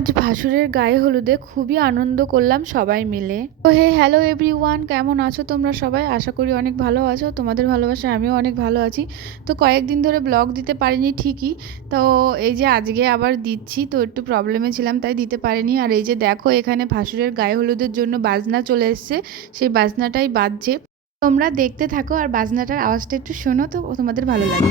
আজ ভাসুরের গায়ে হলুদে খুবই আনন্দ করলাম সবাই মিলে। তো হে হ্যালো এভরিওয়ান কেমন আছো তোমরা সবাই? আশা করি অনেক ভালো আছো। তোমাদের ভালোবাসায় আমিও অনেক ভালো আছি। তো কয়েকদিন ধরে ব্লগ দিতে পারিনি ঠিকই। তো এই যে আজকে আবার দিচ্ছি, তো একটু প্রবলেমে ছিলাম, তাই দিতে পারিনি। আর এই যে দেখো, এখানে ভাসুরের গায়ে হলুদের জন্য বাজনা চলে এসছে। সেই বাজনাটাই বাজছে। তোমরা দেখতে থাকো, আর বাজনাটার আওয়াজটা একটু শোনো তো, তোমাদের ভালো লাগবে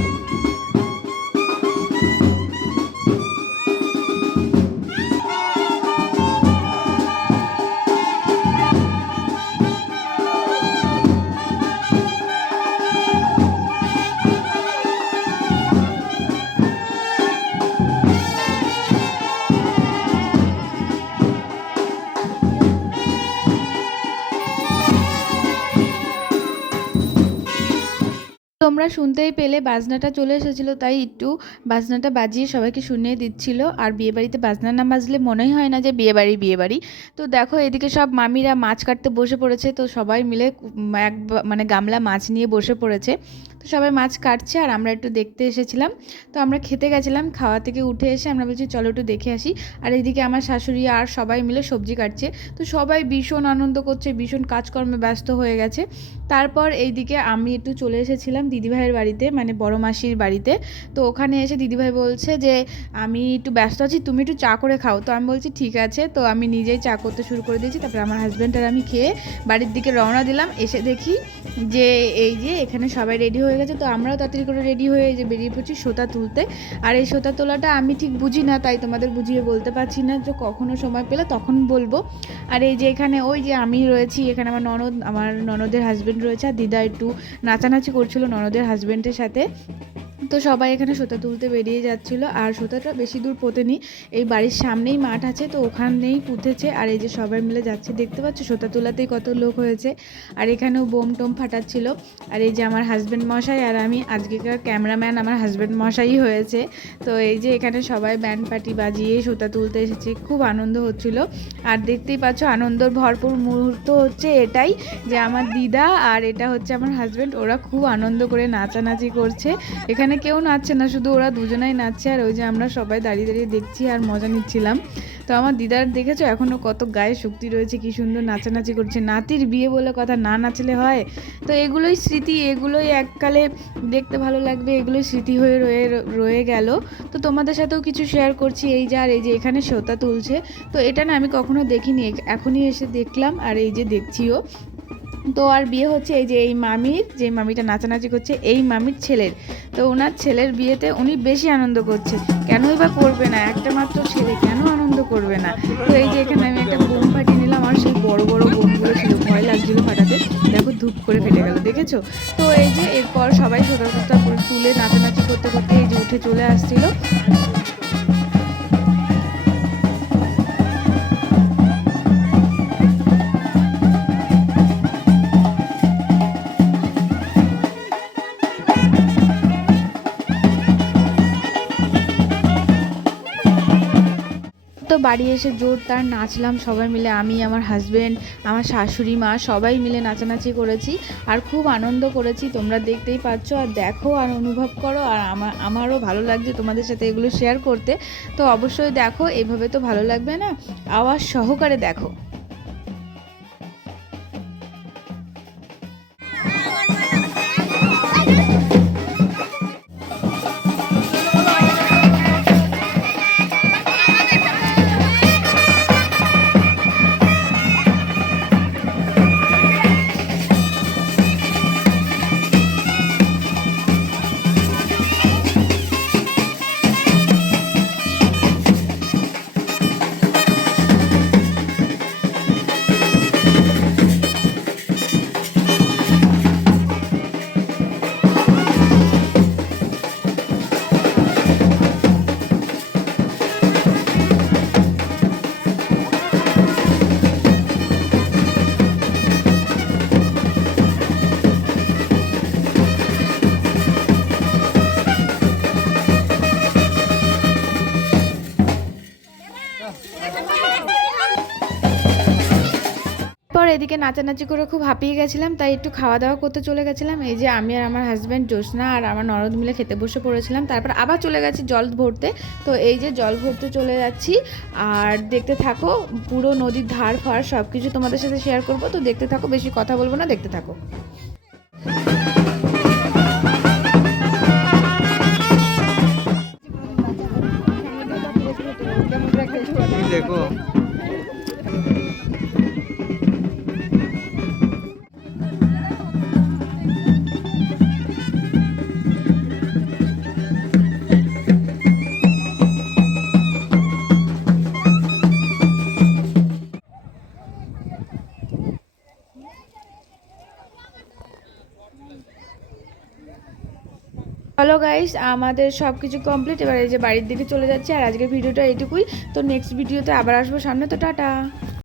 তোমরা শুনতেই পেলে, বাজনাটা চলে এসেছিল, তাই একটু বাজনাটা বাজিয়ে সবাইকে শুনিয়ে দিচ্ছিল। আর বিয়েবাড়িতে বাজনা না বাজলে মনেই হয় না যে বিয়েবাড়ি বিয়েবাড়ি। তো দেখো, এদিকে সব মামিরা মাছ কাটতে বসে পড়েছে, তো সবাই মিলে এক মানে গামলা মাছ নিয়ে বসে পড়েছে। তো সবাই মাছ কাটছে, আর আমরা একটু দেখতে এসেছিলাম। তো আমরা খেতে গেছিলাম, খাওয়া থেকে উঠে এসে আমরা বলছি, চলো একটু দেখে আসি। আর এদিকে আমার শাশুড়ি আর সবাই মিলে সবজি কাটছে। তো সবাই ভীষণ আনন্দ করছে, ভীষণ কাজকর্মে ব্যস্ত হয়ে গেছে। তারপর এইদিকে আমি একটু চলে এসেছিলাম দিদিভাইয়ের বাড়িতে মানে বড় মাসির বাড়িতে। তো ওখানে এসে দিদিভাই বলছে যে, আমি একটু ব্যস্ত আছি, তুমি একটু চা করে খাও। তো আমি বলছি, ঠিক আছে। তো আমি নিজেই চা করতে শুরু করে দিয়েছি, তারপরে আমার হাজব্যান্ড আর আমি খেয়ে বাড়ির দিকে রওনা দিলাম। এসে দেখি যে এই যে এখানে সবাই রেডি হয়ে গেছে, তো আমরাও তাড়াতাড়ি করে রেডি হয়ে যে বেরিয়ে পড়ছি সোতা তুলতে। আর এই সোতা তোলাটা আমি ঠিক বুঝি না, তাই তোমাদের বুঝিয়ে বলতে পারছি না যে কখনো সময় পেলে তখন বলব। আর এই যে এখানে ওই যে আমি রয়েছি, এখানে আমার ননদ, আমার ননদের হাজব্যান্ড রয়েছে, আর দিদা একটু নাচানাচি করছিল ননদের হাজব্যান্ডের সাথে। তো সবাই এখানে সুতা তুলতে বেরিয়ে যাচ্ছিল, আর সুতাটা বেশি দূর পোতেনি। এই বাড়ির সামনেই মাঠ আছে, তো ওখানেই পুঁতেছে, আর এই যে সবাই মিলে যাচ্ছে, দেখতে পাচ্ছ? সুতা তোলাতেই কত লোক হয়েছে, আর এখানেও বোম টোম ফাটাচ্ছিল। আর এই যে আমার হাজব্যান্ড মশাই, আর আমি আজকেকার ক্যামেরাম্যান আমার হাজব্যান্ড মশাই হয়েছে। তো এই যে এখানে সবাই ব্যান্ড পার্টি বাজিয়ে সুতা তুলতে এসেছে, খুব আনন্দ হচ্ছিল। আর দেখতেই পাচ্ছ, আনন্দর ভরপুর মুহূর্ত হচ্ছে এটাই যে আমার দিদা আর এটা হচ্ছে আমার হাজব্যান্ড ওরা খুব আনন্দ করে নাচানাচি করছে। এখানে কেউ নাচছে না, শুধু ওরা দুজনাই নাচছে আর ওই যে আমরা সবাই দাঁড়িয়ে দাঁড়িয়ে দেখছি আর মজা নিচ্ছিলাম। তো আমার দিদার দেখেছ? এখনও কত গায়ে শক্তি রয়েছে, কি সুন্দর নাচানাচি করছে। নাতির বিয়ে বলে কথা, না নাচলে হয়। তো এগুলোই স্মৃতি, এগুলোই এককালে দেখতে ভালো লাগবে, এগুলোই স্মৃতি হয়ে রয়ে রয়ে গেল। তো তোমাদের সাথেও কিছু শেয়ার করছি, এই যে আর এই যে এখানে শ্রোতা তুলছে। তো এটা না আমি কখনো দেখিনি এখনই এসে দেখলাম আর এই যে দেখছিও। তো আর বিয়ে হচ্ছে এই যে এই মামির, যে মামিটা নাচানাচি করছে, এই মামির ছেলের। তো ওনার ছেলের বিয়েতে উনি বেশি আনন্দ করছে। কেনই বা করবে না? একটা মাত্র ছেলে কেন আনন্দ করবে না? তো এই যে এখানে আমি একটা বোম ফাটিয়ে নিলাম, আর সেই বড় বড় বোমগুলো ছিল, ভয় লাগছিল ফাটাতে। দেখো ধূপ করে ফেটে গেল, দেখেছ? তো এই যে এরপর সবাই ছোটো ছোটো তুলে নাচানাচি করতে করতে এই যে উঠে চলে আসছিল। বাড়ি এসে জোর তার নাচলাম সবাই মিলে, আমি, আমার হাজব্যান্ড আমার শাশুড়ি মা, সবাই মিলে নাচানাচি করেছি আর খুব আনন্দ করেছি, তোমরা দেখতেই পাচ্ছ আর দেখো আর অনুভব করো আর আমার আমারও ভালো লাগছে তোমাদের সাথে এগুলো শেয়ার করতে। তো অবশ্যই দেখো, এভাবে তো ভালো লাগবে না, আওয়াজ সহকারে দেখো। এদিকে নাচানাচি করে খুব হাঁপিয়ে গেছিলাম, তাই একটু খাওয়া দাওয়া করতে চলে গেছিলাম। এই যে আমি আর আমার হাজব্যান্ড জ্যোৎস্না আর আমার নরদ মিলে খেতে বসে পড়েছিলাম। তারপর আবার চলে গেছি জল ভরতে। তো এই যে জল ভরতে চলে যাচ্ছি। আর দেখতে থাকো, পুরো নদীর ধার ফার সব কিছু তোমাদের সাথে শেয়ার করব। তো দেখতে থাকো, বেশি কথা বলব না, দেখতে থাকো। হ্যালো গাইস আমাদের সব কিছু কমপ্লিট এবার এই যে বাড়ির দিকে চলে যাচ্ছে, আর আজকের ভিডিওটা এইটুকুই। তো নেক্সট ভিডিওতে আবার আসব সামনে। তো টাটা।